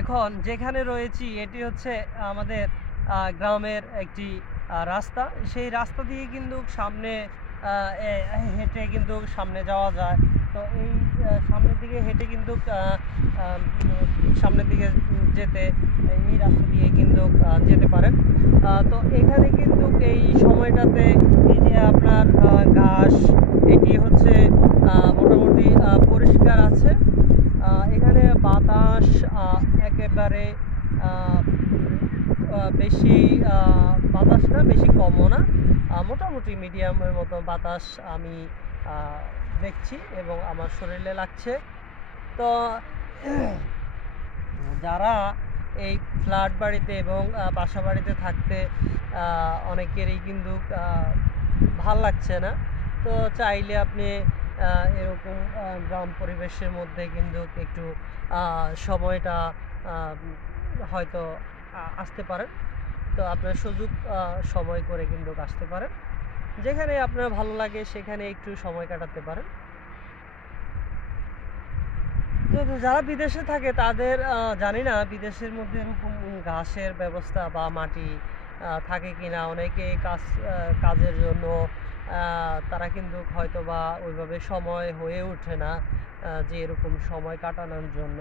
এখন যেখানে রয়েছি এটি হচ্ছে আমাদের গ্রামের একটি রাস্তা। সেই রাস্তা দিয়ে কিন্তু সামনে হেঁটে কিন্তু সামনে যাওয়া যায়। তো এই সামনের দিকে হেঁটে কিন্তু সামনের দিকে যেতে এই রাস্তা দিয়ে কিন্তু যেতে পারেন। তো এখানে কিন্তু এই সময়টাতে এই যে আপনার ঘাস এটি হচ্ছে মোটামুটি পরিষ্কার আছে। এখানে বাতাস একেবারে বেশি বাতাস না, বেশি কমও না, মোটামুটি মিডিয়ামের মতো বাতাস আমি দেখছি এবং আমার শরীরে লাগছে। তো যারা এই ফ্ল্যাট বাড়িতে এবং বাসা বাড়িতে থাকতে অনেকেরই কিন্তু ভাল লাগছে না, তো চাইলে আপনি এরকম গ্রাম পরিবেশের মধ্যে কিন্তু একটু সময়টা হয়তো আসতে পারেন। তো আপনার সুযোগ সময় করে কিন্তু আসতে পারেন, যেখানে আপনার ভালো লাগে সেখানে একটু সময় কাটাতে পারেন। তো যারা বিদেশে থাকে তাদের জানি না বিদেশের মধ্যে এরকম ঘাসের ব্যবস্থা বা মাটি থাকে কিনা। অনেকে কাজের জন্য তারা কিন্তু হয়তো বা ওইভাবে সময় হয়ে ওঠে না যে এরকম সময় কাটানোর জন্য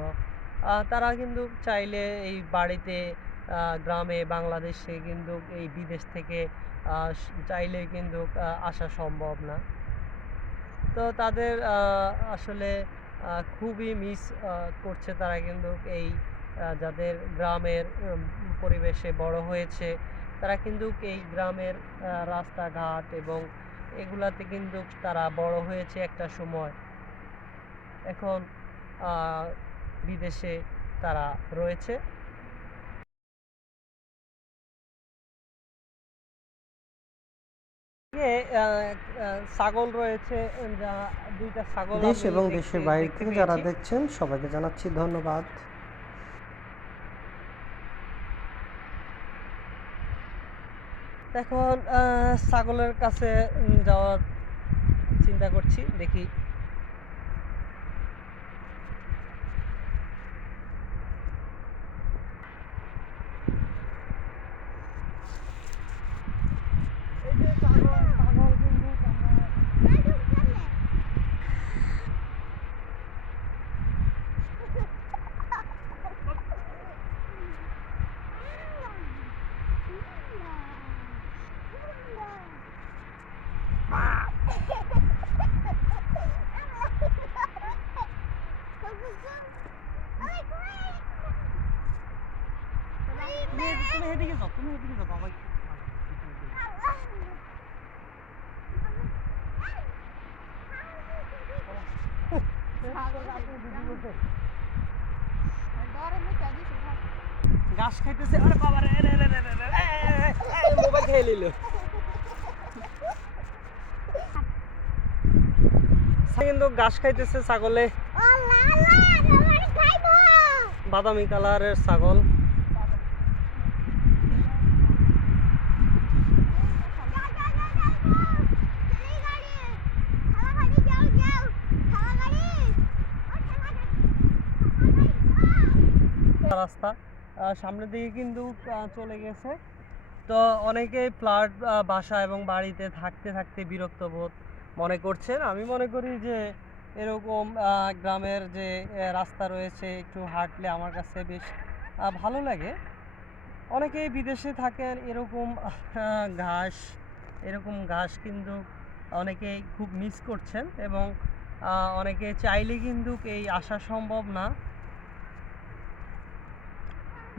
তারা কিন্তু চাইলে এই বাড়িতে গ্রামে বাংলাদেশে কিন্তু এই বিদেশ থেকে চাইলে কিন্তু আসা সম্ভব না। তো তাদের আসলে খুবই মিস করছে তারা কিন্তু এই যাদের গ্রামের পরিবেশে বড় হয়েছে তারা কিন্তু এই গ্রামের রাস্তাঘাট এবং এগুলাতে কিন্তু তারা বড় হয়েছে একটা সময়। এখন বিদেশে তারা রয়েছে। ছাগল রয়েছে, যা দুইটা ছাগল দেশ আমি এবং দেখতে দেশের বাইরে দেখতে থেকে যারা পেয়েছি। দেখছেন সবাইকে জানাচ্ছি ধন্যবাদ। এখন ছাগলের কাছে যাওয়ার চিন্তা করছি, দেখি। এই যে ছাগল কিন্তু তুমি এদিকে যাও, তুমি এদিকে যাও বাবা। ঘাস খাইতেছে, আরে বাবা রে রে রে রে রে রে, মোবাইল খেয়ে নিল। কিন্তু ঘাস খাইতেছে ছাগলে, বাদামি কালারের ছাগল। রাস্তা সামনের দিকে কিন্তু চলে গেছে। তো অনেকেই ফ্ল্যাট বাসা এবং বাড়িতে থাকতে থাকতে বিরক্ত বোধ মনে করছেন। আমি মনে করি যে এরকম গ্রামের যে রাস্তা রয়েছে একটু হাঁটলে আমার কাছে বেশ ভালো লাগে। অনেকেই বিদেশে থাকেন, এরকম ঘাস কিন্তু অনেকেই খুব মিস করছেন এবং অনেকে চাইলে কিন্তু এই আসা সম্ভব না।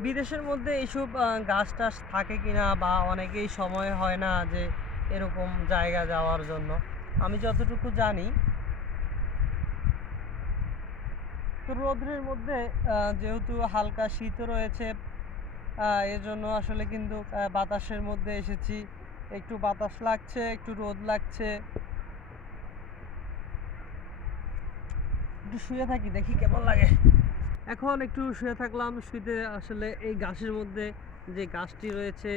বিদেশের মধ্যে এইসব গাছ টাছ থাকে কিনা বা অনেকেই সময় হয় না যে এরকম জায়গা যাওয়ার জন্য। আমি যতটুকু জানি, তো রৌদ্রের মধ্যে যেহেতু হালকা শীতও রয়েছে, এজন্য আসলে কিন্তু বাতাসের মধ্যে এসেছি। একটু বাতাস লাগছে, একটু রোদ লাগছে। একটু শুয়ে থাকি, দেখি কেমন লাগে। এখন একটু শুয়ে থাকলাম। শুইতে আসলে এই ঘাসের মধ্যে যে গাছটি রয়েছে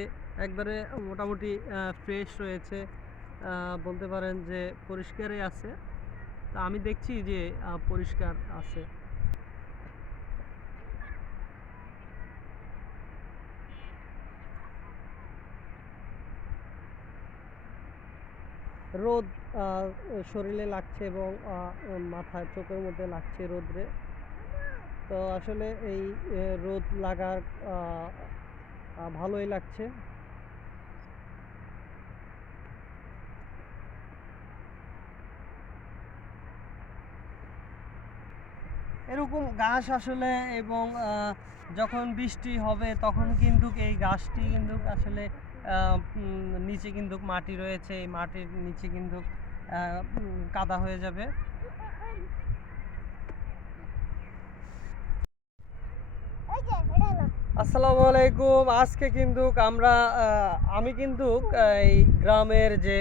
একবারে মোটামুটি ফ্রেশ রয়েছে, বলতে পারেন যে পরিষ্কারই আছে। তা আমি দেখছি যে পরিষ্কার আছে। রোদ শরীরে লাগছে এবং মাথায় চোখের মধ্যে লাগছে রোদ্রে। তো আসলে এই রোদ লাগার ভালোই লাগছে। এরকম ঘাস আসলে এবং যখন বৃষ্টি হবে তখন কিন্তু এই ঘাসটি কিন্তু আসলে নিচে কিন্তু মাটি রয়েছে, এই মাটির নিচে কিন্তু কাদা হয়ে যাবে। আসসালামু আলাইকুম। আজকে কিন্তু আমি কিন্তু এই গ্রামের যে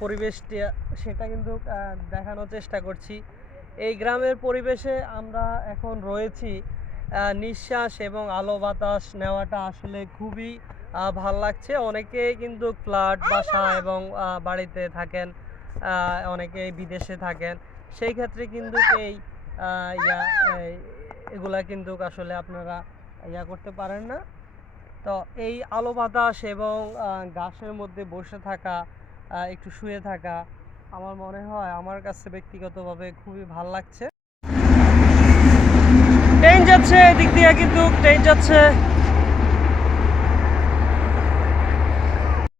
পরিবেশটি সেটা কিন্তু দেখানোর চেষ্টা করছি। এই গ্রামের পরিবেশে আমরা এখন রয়েছি, নিঃশ্বাস এবং আলো বাতাস নেওয়াটা আসলে খুবই ভাল লাগছে। অনেকেই কিন্তু ফ্ল্যাট বাসা এবং বাড়িতে থাকেন, অনেকেই বিদেশে থাকেন। সেই ক্ষেত্রে কিন্তু এই আহ, ইয়া এই- এগুলা কিন্তু আসলে আপনারা করতে পারেন না। তো এই আলো বাতাস এবং ঘাসের মধ্যে বসে থাকা, একটু শুয়ে থাকা আমার মনে হয় আমার কাছে ব্যক্তিগতভাবে খুবই ভাল লাগছে। ট্রেন যাচ্ছে, এদিক দিয়ে কিন্তু ট্রেন যাচ্ছে।